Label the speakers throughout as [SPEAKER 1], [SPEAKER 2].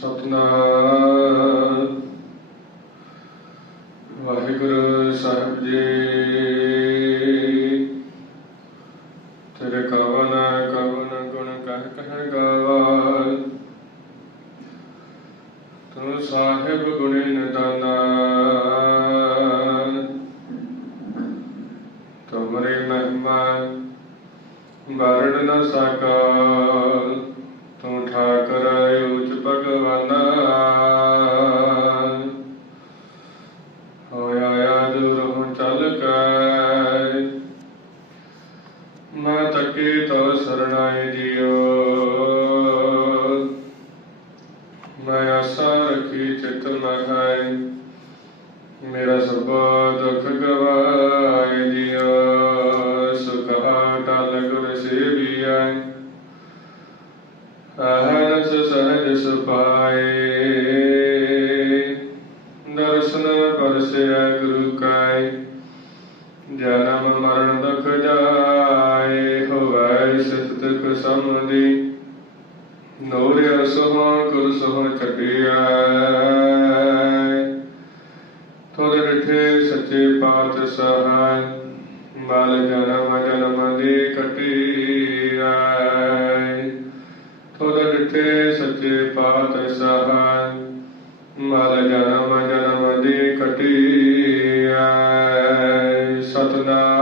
[SPEAKER 1] ਸਤਨਾਮ। ਵਾਹਿਗੁਰੂ ਸਾਹਿਬ ਜੀ, ਤੇਰੇ ਕਵਨ ਕਵਨ ਗੁਣ ਕਹਿ ਕਹਿ ਗਾਵਾ। ਤੂੰ ਸਾਹਿਬ ਗੁਣੇ ਨਿਦਾਨਾ। ਤੁਮਰੀ ਮਹਿਮਾ ਵਰਣ ਨ ਸਕਾ। ਰਹੁ ਚਲ ਕੈ। ਮੈਂ ਤੱਕੇ ਤੋ ਸਰਣਾਈ ਦਿਓ। ਮੈਂ ਆਸਾ ਰੱਖੀ ਚਿਤ ਮਹਾਇ ਮੇਰਾ ਸਭ ਦੁੱਖ ਗਵਾਏ ਦਿਓ। ਸੁਖ ਟਲ ਗੁਰ ਸੇਵੀਐ। ਅਹਨਸ ਸਹਜ ਸੁਪਾਏ ਦਰਸ਼ਨ ਪਰਸਿਆ ਗੁਰੂ ਕਾਇ ਜਨਮ ਮਰਨ ਦੁਖ ਜਾਏ ਹੋਵੈ ਸਿਫਤ ਸਮਦੀ। ਨੋਰਿਆ ਸੋਹ ਗੁਰ ਸੋਹ ਛੱਡਿਆ ਥੋੜੇ ਡਿਠੇ ਸੱਚੇ ਪਾਤ ਪਾਤਸ਼ਾਹ, ਮਲ ਜਨਮ ਜਨਮ ਦੀ ਕਟਿਆ ਥੋੜੇ ਡਿਠੇ ਸੱਚੇ ਪਾਤਸ਼ਾਹ, ਮਲ ਜਨਮ ਜਨਮ ਦੀ ਕਟਿਆ ਸਤਨਾਮ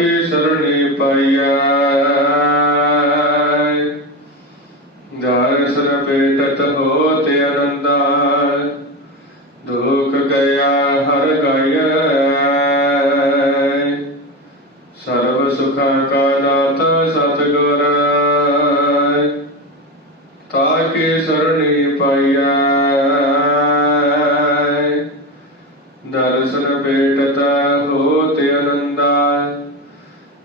[SPEAKER 1] ਤਾਕੀ ਸਰਣੀ ਪਾਈਐ। ਦਰਸ਼ਨ ਪੇਟਤ ਹੋਤੇ ਅਨੰਦਾ ਦੁਖ ਗਿਆ ਹਰ ਗਾਇਐ ਸਰਬ ਸੁਖਾਂ ਕਾ ਦਾਤਾ ਸਤਿਗੁਰ ਤਾਕੇ ਸਰਣੀ ਪਾਈਐ। ਦਰਸ਼ਨ ਪੇਟ